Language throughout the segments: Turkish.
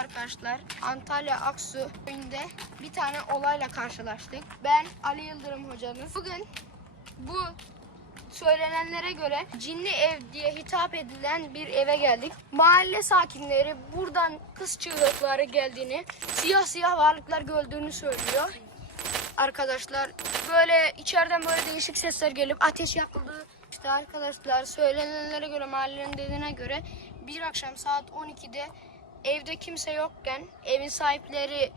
arkadaşlar. Antalya Aksu köyünde bir tane olayla karşılaştık. Ben Ali Yıldırım hocanız. Bugün bu söylenenlere göre cinli ev diye hitap edilen bir eve geldik. Mahalle sakinleri buradan kız çığlıkları geldiğini, siyah siyah varlıklar gördüğünü söylüyor. Arkadaşlar böyle içeriden böyle değişik sesler gelip ateş yakıldı. İşte arkadaşlar söylenenlere göre mahallenin dediğine göre bir akşam saat 12'de evde kimse yokken evin sahipleri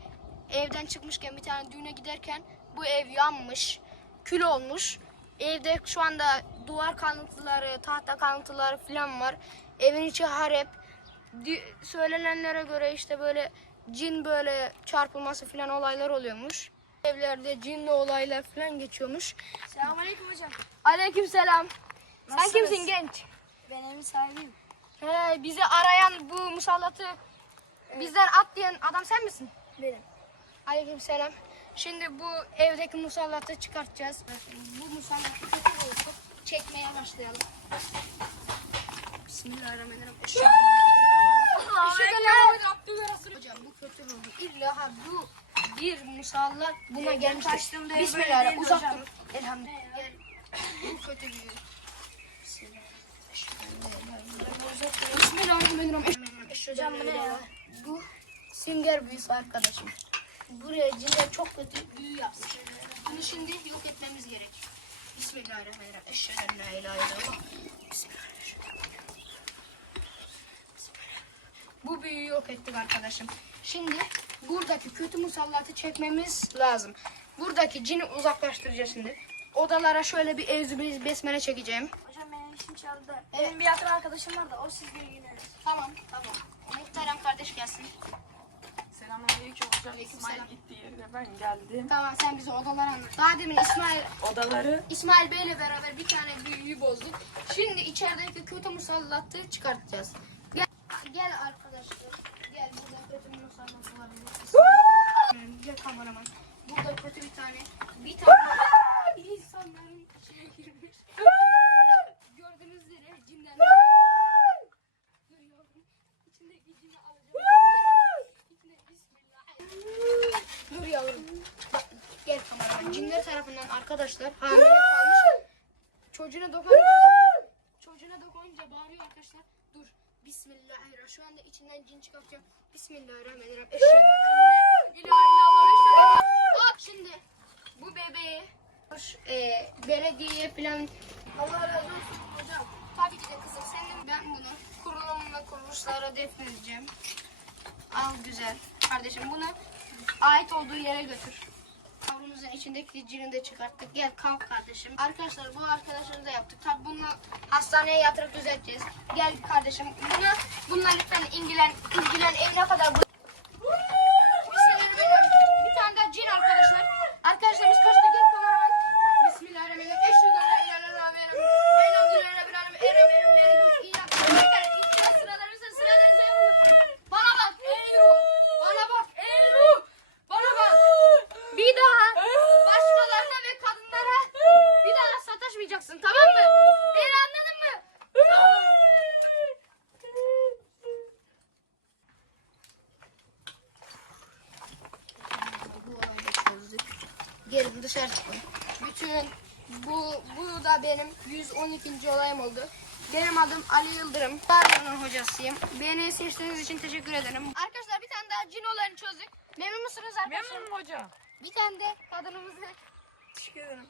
evden çıkmışken bir tane düğüne giderken bu ev yanmış, kül olmuş. Evde şu anda duvar kalıntıları, tahta kalıntıları falan var. Evin içi harep. Söylenenlere göre işte böyle cin böyle çarpılması falan olaylar oluyormuş. Evlerde cinli olaylar falan geçiyormuş. Selamünaleyküm hocam. Aleyküm selam. Sen Nasılsınız? kimsin genç? Ben evin sahibiyim. He, bizi arayan bu musallatı bizden at diyen adam sen misin? Benim. Aleyküm selam. Şimdi bu evdeki musallatı çıkartacağız. Bu musallatı kötü olsun. Çekmeye başlayalım. Bismillahirrahmanirrahim. Eşhedü Hocam bu kötü oldu. İlla ha bu bir musallat buna gelmiştir. Bismillahirrahmanirrahim. Uzak hocam. dur. Elhamdülillah. Bu kötü bir Bismillah. Eşhedü en la ilahe illallah. Bismillahirrahmanirrahim. Eşhedü en la Hocam bu ne ya? Bu sünger büyüsü arkadaşım. Buraya cinler çok kötü büyü yapsın. Bunu şimdi yok etmemiz gerek. Bismillahirrahmanirrahim. Eşhedü en la ilahe illallah. Bu büyüyü yok ettik arkadaşım. Şimdi buradaki kötü musallatı çekmemiz lazım. Buradaki cini uzaklaştıracağız şimdi. Odalara şöyle bir evzü besmele çekeceğim. Çaldı. da. Evet. Benim bir yakın arkadaşım var da o sizle ilgilenir. Tamam, tamam. Muhterem kardeş gelsin. Selamünaleyküm hocam. Aleyküm İsmail selam. gitti yerine ben geldim. Tamam sen bize odaları anlat. Daha demin İsmail Odaları İsmail Bey'le beraber bir tane büyüyü bozduk. Şimdi içerideki kötü musallatı çıkartacağız. Gel, gel arkadaşlar. Gel burada kötü musallat olabilir. Gel kameraman. Burada kötü bir tane. Bir tane Dur yavrum. Bak, Gel kameraman. Cinler tarafından arkadaşlar hamile kalmış. Çocuğuna dokununca çocuğuna dokununca bağırıyor arkadaşlar. Dur. Bismillahirrahmanirrahim. Şu anda içinden cin çıkartıyorum. Bismillahirrahmanirrahim. Eşhedü en la ilahe illallah. Hop şimdi bu bebeği hoş, e, belediyeye falan Allah razı olsun hocam. Tabii ki de kızım senin ben bunu kurulum ve kuruluşlara defnedeceğim. Al güzel kardeşim bunu ait olduğu yere götür. Yavrumuzun içindeki cini de çıkarttık. Gel kalk kardeşim. Arkadaşlar bu arkadaşları da yaptık. Tabi bunu hastaneye yatırıp düzelteceğiz. Gel kardeşim. Bunu bununla lütfen ilgilen evine kadar bu. Bismillahirrahmanirrahim. Bir tane daha cin arkadaşlar. Arkadaşlarımız kaçta gel kameraman. Bismillahirrahmanirrahim. Eşhedü en la ilahe illallah ve enne- Elhamdülillahi rabbil alemin. Errahmanirrahim. Maliki yevmiddin. Tekrar İktidar sıralarınızı sıralarınıza yapın. Bana bak ey ruh. Bana bak ey ruh. Bana bak. Bir daha başkalarına ve kadınlara bir daha sataşmayacaksın tamam mı? Beni anladın mı? Bu olayı da çözdük. Gelin dışarı çıkın. Bütün bu bu da benim 112. olayım oldu. Benim adım Ali Yıldırım. Daryan'ın hocasıyım. Beni seçtiğiniz için teşekkür ederim. Arkadaşlar bir tane daha cin olayını çözdük. Memnun musunuz arkadaşlar? memnunum hocam. Bir tane de kadınımızı Teşekkür ederim.